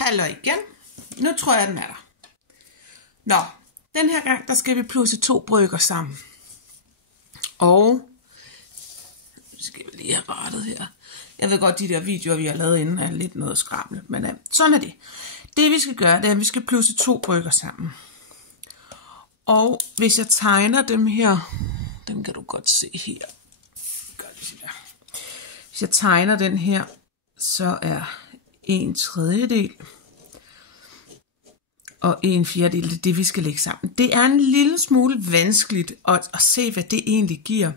Hallo igen. Nu tror jeg, den er der. Nå, den her gang, der skal vi plusse 2 brøker sammen. Og, nu skal vi lige have rettet her. Jeg ved godt, de der videoer, vi har lavet inden, er lidt noget skramlet, men sådan er det. Det vi skal gøre, det er, at vi skal plusse 2 brøker sammen. Og hvis jeg tegner dem her, dem kan du godt se her. Hvis jeg tegner den her, så er 1/3 og 1/4 det vi skal lægge sammen. Det er en lille smule vanskeligt at se, hvad det egentlig giver.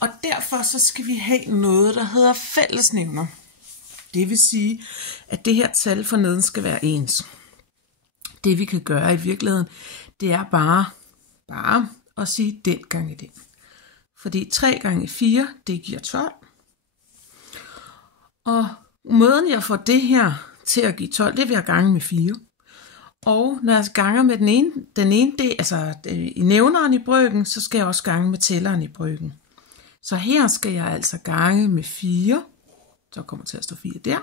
Og derfor så skal vi have noget, der hedder fællesnævner. Det vil sige, at det her tal for neden skal være ens. Det vi kan gøre i virkeligheden, det er bare at sige den gange den. Fordi 3 gange 4, det giver 12. Og måden jeg får det her til at give 12, det vil jeg gange med 4. Og når jeg ganger med den ene del, altså i nævneren i brøken, så skal jeg også gange med tælleren i brøken. Så her skal jeg altså gange med 4. Så kommer til at stå 4 der.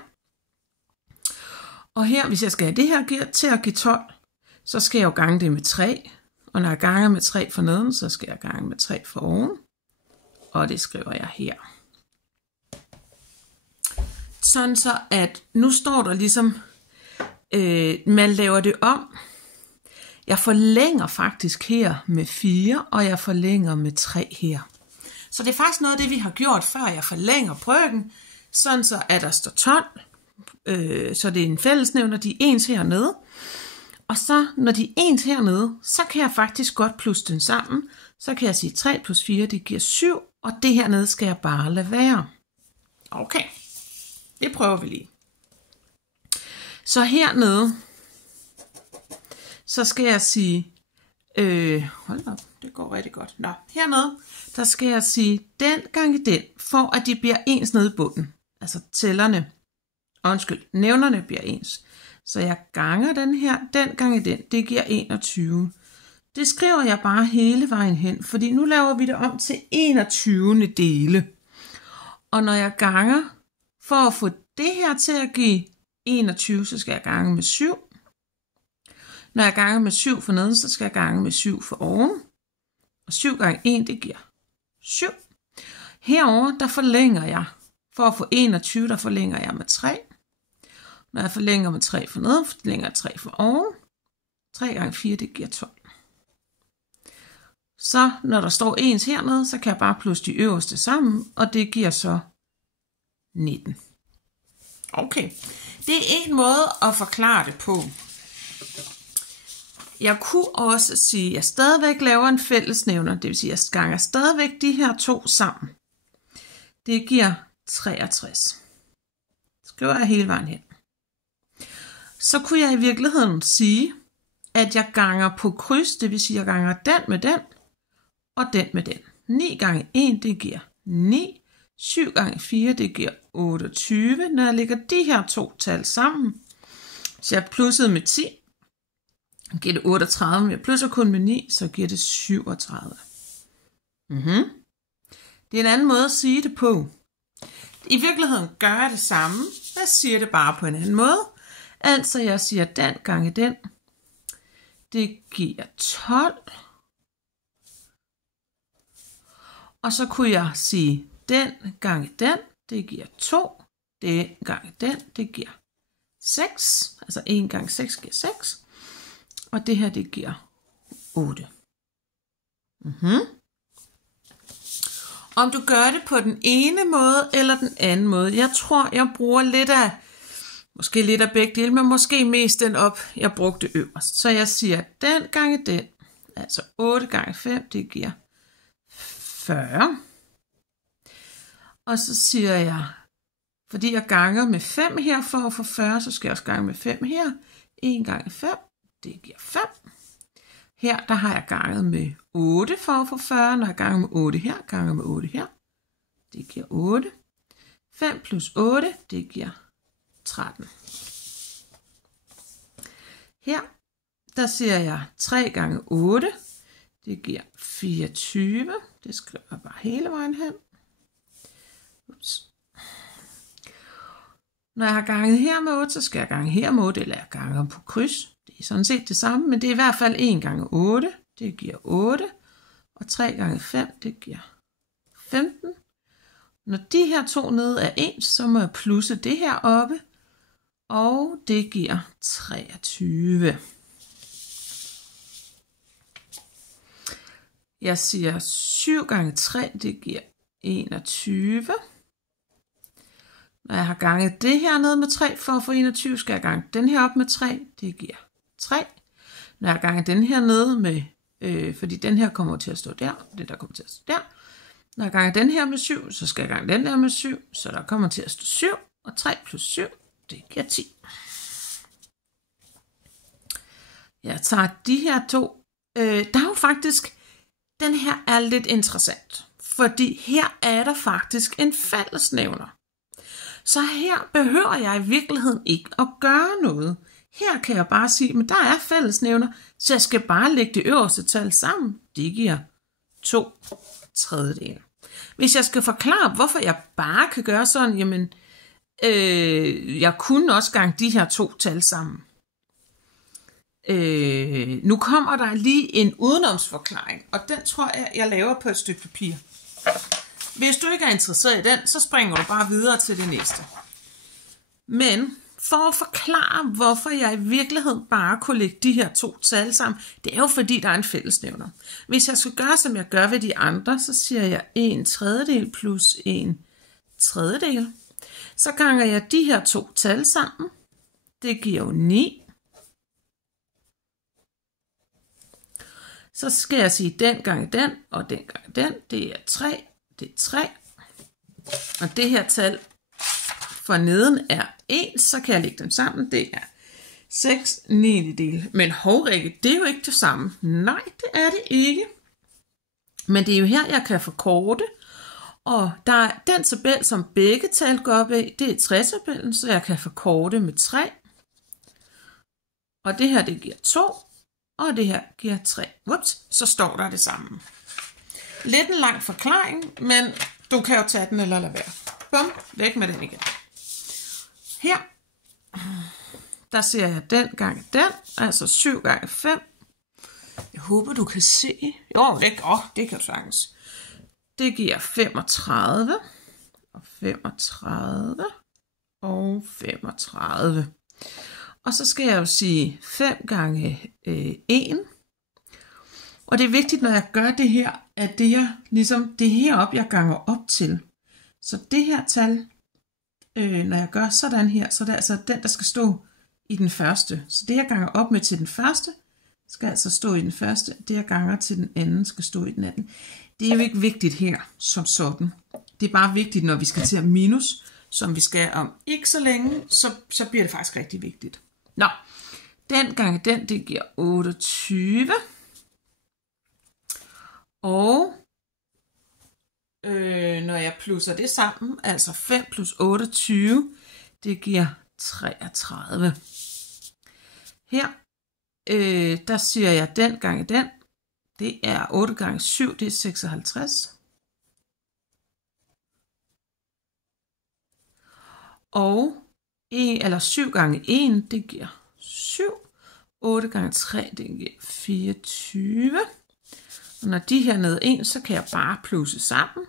Og her, hvis jeg skal have det her til at give 12, så skal jeg jo gange det med 3. Og når jeg ganger med 3 for neden, så skal jeg gange med 3 for oven. Og det skriver jeg her. Sådan så, at nu står der ligesom, man laver det om. Jeg forlænger faktisk her med 4, og jeg forlænger med 3 her. Så det er faktisk noget af det, vi har gjort, før jeg forlænger brøken. Sådan så, at der står 12. Så det er en fællesnævner, de er ens hernede. Og så, når de er ens hernede, så kan jeg faktisk godt plusse den sammen. Så kan jeg sige 3 plus 4, det giver 7. Og det hernede skal jeg bare lade være. Okay, det prøver vi lige. Så hernede, så skal jeg sige, hold op, det går rigtig godt. Nå, hernede, der skal jeg sige den gange den, for at de bliver ens nede i bunden. Altså tællerne, nævnerne bliver ens. Så jeg ganger den her, den gange den, det giver 21. Det skriver jeg bare hele vejen hen, fordi nu laver vi det om til 21 dele. Og når jeg ganger, for at få det her til at give 21, så skal jeg gange med 7. Når jeg ganger med 7 for neden, så skal jeg gange med 7 for oven. Og 7 gange 1, det giver 7. Herover der forlænger jeg. For at få 21, der forlænger jeg med 3. Når jeg forlænger med 3 for neden, forlænger jeg 3 for oven. 3 gange 4, det giver 12. Så når der står ens hernede, så kan jeg bare plusse de øverste sammen, og det giver så 19. Okay, det er en måde at forklare det på. Jeg kunne også sige, at jeg stadigvæk laver en fællesnævner, det vil sige, at jeg ganger stadigvæk de her 2 sammen. Det giver 63. Skriver jeg hele vejen hen. Så kunne jeg i virkeligheden sige, at jeg ganger på kryds, det vil sige, at jeg ganger den med den, og den med den. 9 gange 1, det giver 9. 7 gange 4, det giver 28. Når jeg lægger de her 2 tal sammen, så jeg plussede med 10, giver det 38. Men jeg plusser kun med 9, så giver det 37. Det er en anden måde at sige det på. I virkeligheden gør jeg det samme. Jeg siger det bare på en anden måde. Altså jeg siger den gange den, det giver 12. Og så kunne jeg sige den gange den, det giver 2. Den gange den, det giver 6. Altså 1 gange 6 giver 6. Og det her, det giver 8. Om du gør det på den ene måde eller den anden måde. Jeg tror, jeg bruger måske lidt af begge dele, men måske mest den op, jeg brugte øverst. Så jeg siger den gange den, altså 8 gange 5, det giver 40. Og så siger jeg, fordi jeg ganger med 5 her for at få 40, så skal jeg også gange med 5 her. 1 gange 5, det giver 5. Her, der har jeg ganget med 8 for at få 40. Når jeg ganger med 8 her, ganger med 8 her, det giver 8. 5 plus 8, det giver 13. Her, der siger jeg 3 gange 8, det giver 24. Det skriver jeg bare hele vejen hen. Ups. Når jeg har ganget her med 8, så skal jeg gange her med 8, eller jeg ganger på kryds. Det er sådan set det samme, men det er i hvert fald 1 gange 8, det giver 8. Og 3 gange 5, det giver 15. Når de her to nede er ens, så må jeg plusse det her oppe, og det giver 23. Jeg siger 7 gange 3, det giver 21. Når jeg har ganget det her ned med 3 for at få 21, skal jeg gange den her op med 3, det giver 3. Når jeg har ganget den her ned med, fordi den her kommer til at stå der, det der kommer til at stå der. Når jeg ganger den her med 7, så skal jeg gange den der med 7, så der kommer til at stå 7, og 3 plus 7, det giver 10. Jeg tager de her to. Der er jo faktisk, den her er lidt interessant, fordi her er der faktisk en fællesnævner. Så her behøver jeg i virkeligheden ikke at gøre noget. Her kan jeg bare sige, men der er fællesnævner, så jeg skal bare lægge det øverste tal sammen. Det giver 2/3. Hvis jeg skal forklare, hvorfor jeg bare kan gøre sådan, jamen, jeg kunne også gange de her to tal sammen. Nu kommer der lige en udenomsforklaring, og den tror jeg laver på et stykke papir. Hvis du ikke er interesseret i den, så springer du bare videre til det næste. Men for at forklare, hvorfor jeg i virkeligheden bare kunne lægge de her to tal sammen, det er jo fordi, der er en fællesnævner. Hvis jeg skal gøre, som jeg gør ved de andre, så siger jeg 1/3 plus 1/3. Så ganger jeg de her to tal sammen. Det giver jo 9. Så skal jeg sige den gange den, og den gange den, det er 3. Det er 3. Og det her tal for neden er 1, så kan jeg lægge dem sammen. Det er 6/9. Men Rikke, det er jo ikke det samme. Nej, det er det ikke. Men det er jo her, jeg kan forkorte. Og der er den tabel, som begge tal går op i, det er 3-tabellen, så jeg kan forkorte med 3. Og det her, det giver 2. Og det her giver 3. Ups, så står der det samme. Lidt en lang forklaring, men du kan jo tage den eller lade være. Bum, væk med den igen. Her, der ser jeg den gange den, altså 7 gange 5. Jeg håber, du kan se. Jo, det kan du sagtens. Det giver 35, og 35, og 35. Og så skal jeg jo sige 5 gange 1. Og det er vigtigt, når jeg gør det her, at det er ligesom det heroppe, jeg ganger op til. Så det her tal, når jeg gør sådan her, så er det altså den, der skal stå i den første. Så det, jeg ganger op med til den første, skal altså stå i den første. Det, jeg ganger til den anden, skal stå i den anden. Det er jo ikke vigtigt her, som sådan. Det er bare vigtigt, når vi skal til at minus, som vi skal om ikke så længe, så bliver det faktisk rigtig vigtigt. Nå, den gang den, det giver 28. Og når jeg plusser det sammen, altså 5 plus 28, det giver 33. Her, der siger jeg den gange den, det er 8 gange 7, det er 56. Og 7 gange 1, det giver 7. 8 gange 3, det giver 24. Og når de her nede er 1, så kan jeg bare plusse sammen.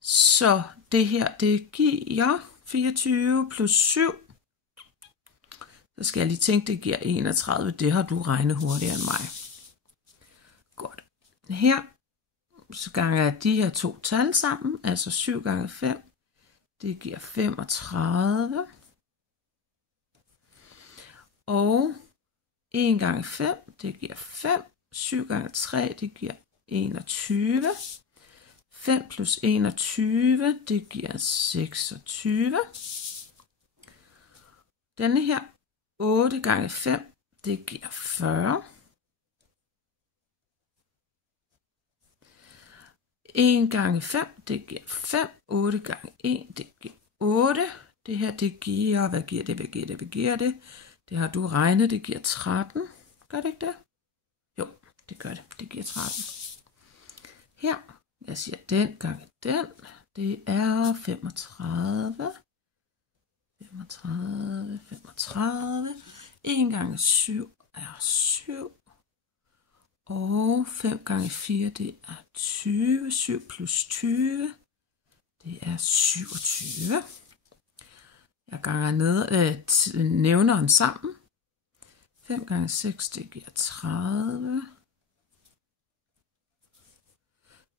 Så det her, det giver 24 plus 7. Så skal jeg lige tænke, det giver 31. Det har du regnet hurtigere end mig. Godt. Her, så ganger jeg de her to tal sammen, altså 7 gange 5. Det giver 35. Og 1 gange 5, det giver 5. 7 gange 3, det giver 21. 5 plus 21, det giver 26. Denne her 8 gange 5, det giver 40. 1 gange 5, det giver 5. 8 gange 1, det giver 8. Det her, det giver, hvad giver det? Det har du regnet, det giver 13. Gør det ikke det? Jo, det gør det. Det giver 13. Her, jeg siger den gange den, det er 35. 35, 35. 1 gange 7 er 7. Og 5 gange 4, det er 20. 7 plus 20, det er 27. Jeg ganger nævneren sammen. 5 gange 6, det giver 30.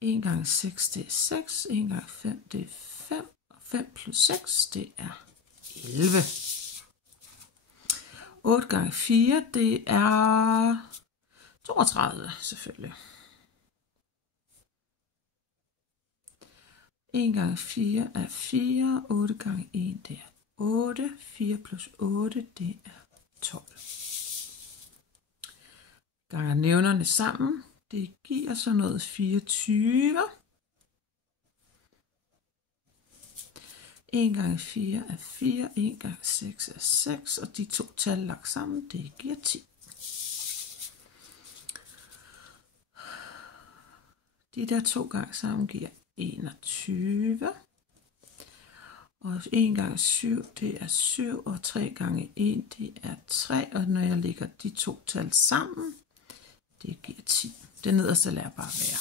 1 gange 6, det er 6. 1 gange 5, det er 5. Og 5 plus 6, det er 11. 8 gange 4, det er 32, selvfølgelig. 1 gange 4 er 4. 8 gange 1, det er 8. 4 plus 8, det er 12. Ganger nævnerne sammen. Det giver så noget 24. 1 gange 4 er 4. 1 gange 6 er 6. Og de to tal lagt sammen, det giver 10. De der 2 gange sammen giver 21. Og 1 gange 7, det er 7. Og 3 gange 1, det er 3. Og når jeg lægger de to tal sammen, det giver 10. Det nederste lader bare være.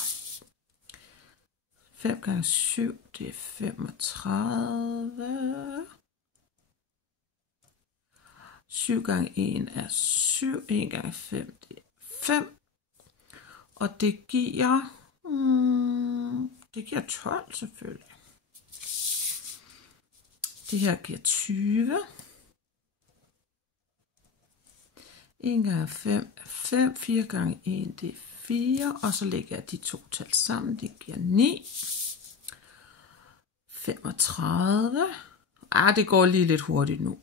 5 gange 7, det er 35. 7 gange 1 er 7. 1 gange 5, det er 5. Og det giver 12 selvfølgelig. Det her giver 20. 1 gange 5 er 5. 4 gange 1, det er 4. Og så lægger jeg de to tal sammen. Det giver 9. 35. Det går lige lidt hurtigt nu.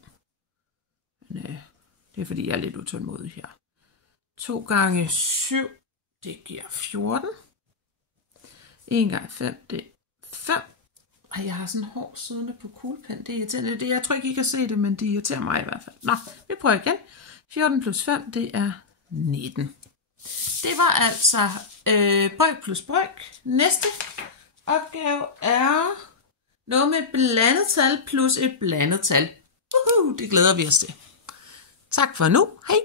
Men det er fordi, jeg er lidt utålmodig her. 2 gange 7, det giver 14. 1 gange 5, det er 5. Ej, jeg har sådan en hård siddende på kuglepen. Det er irriterende. Jeg tror ikke, I kan se det, men det irriterer mig i hvert fald. Nå, vi prøver igen. 14 plus 5, det er 19. Det var altså bryg plus bryg. Næste opgave er noget med et blandet tal plus et blandet tal. Det glæder vi os til. Tak for nu. Hej.